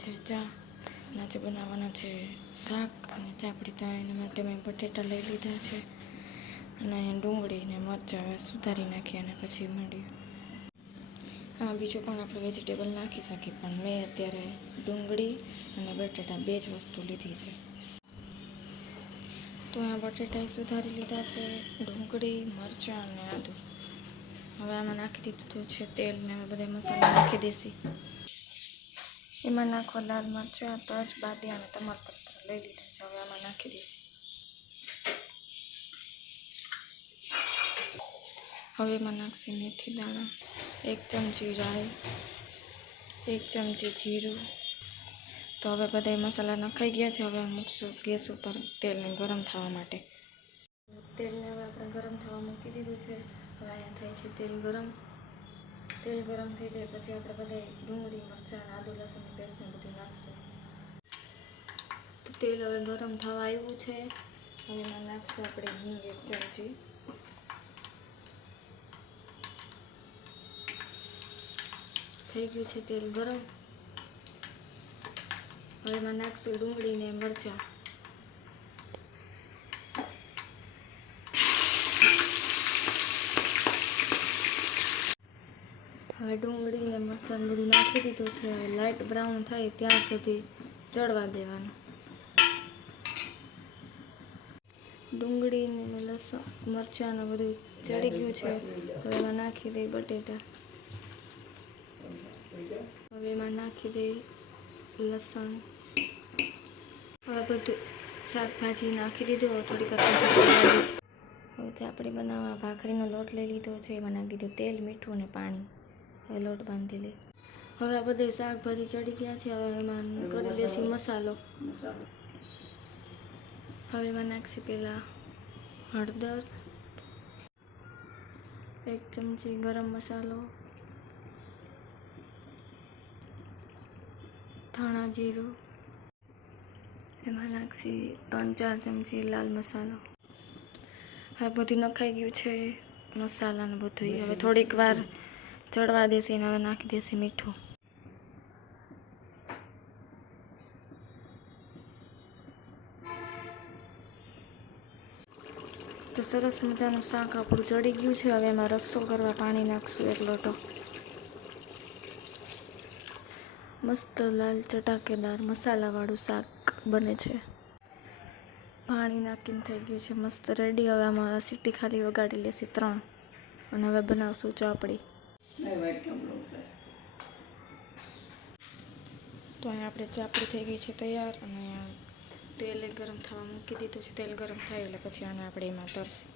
છે ચા, અને આજે બનાવવાના છે શાક અને ચાપડી. તો એના માટે મેં બટેટા લઈ લીધા છે અને અહીંયા ડુંગળી ને મરચાં હવે સુધારી નાખી અને પછી મળીએ. હા, બીજું પણ આપણે વેજીટેબલ નાખી શકીએ, પણ મેં અત્યારે ડુંગળી અને બટેટા 2 જ વસ્તુ લીધી છે. તો અહીંયા બટેટા સુધારી લીધા છે, ડુંગળી, મરચાં અને આદુ. હવે આમાં નાખી દીધું છે તેલ ને હવે બધા મસાલા નાખી દેશી. એમાં નાખવા લાલ મરચાં, તજ, બાદિયા અને તમાલપત્ર લઈ લીધા છે. હવે આમાં નાખી દઈશું. હવે એમાં નાખશે મેથી દાણા, 1 ચમચી રાઈ, 1 ચમચી જીરું. તો હવે બધા મસાલા નખાઈ ગયા છે. હવે મૂકશું ગેસ ઉપર તેલને ગરમ થવા માટે. તેલને હવે આપણે ગરમ થવા મૂકી દીધું છે. હવે અહીંયા થાય છે તેલ ગરમ. તેલ ગરમ થઈ જાય પછી આપણે બધા ડુંગળી, મરચાં, આદુ, લસણની પેસ્ટને બધું નાખશું. તો તેલ હવે ગરમ થવા આવ્યું છે. હવે એમાં નાખશું આપણે હિંગ 1 ચમચી. થઈ ગયું છે તેલ ગરમ. હવે એમાં નાખશું ડુંગળી ને મરચાં. હવે ડુંગળી ને મરચાં બધું નાખી દીધું છે. હવે લાઇટ બ્રાઉન થાય ત્યાં સુધી ચડવા દેવાનું. ડુંગળી ને લસણ, મરચાં ને બધું ચડી ગયું છે. હવે એમાં નાખી દઈ બટેટા. હવે એમાં નાખી દઈ લસણ. હવે બધું શાકભાજી નાખી દીધું. હવે થોડીક હવે ચાપડી બનાવવા ભાખરીનો લોટ લઈ લીધો છે. એમાં નાખી દીધું તેલ, મીઠું અને પાણી. હવે લોટ બાંધી લઈ. હવે આ બધા શાકભાજી ચડી ગયા છે. હવે એમાં કરી લેશી મસાલો. હવે એમાં નાખશી પહેલાં હળદર, 1 ચમચી ગરમ મસાલો, ધાણા જીરું. એમાં નાખશી 3-4 ચમચી લાલ મસાલો. હવે બધું નખાઈ ગયું છે મસાલાને બધું. હવે થોડીક વાર ચડવા દેશે ને હવે નાખી દેશે મીઠું. તો સરસ મજાનું શાક આપણું ચડી ગયું છે. હવે એમાં રસ્સો કરવા પાણી નાખશું 1 લોટો. મસ્ત લાલ ચટાકેદાર મસાલાવાળું શાક બને છે. પાણી નાખીને થઈ ગયું છે મસ્ત રેડી. હવે આમાં સીટી ખાલી વગાડી લેશી 3 અને હવે બનાવશું ચાપડી. તો અહીંયા આપણે ચાપડી થઈ ગઈ છે તૈયાર અને તેલ ગરમ થવા મૂકી દીધું છે. તેલ ગરમ થાય એટલે પછી આને આપણે એમાં તરશું.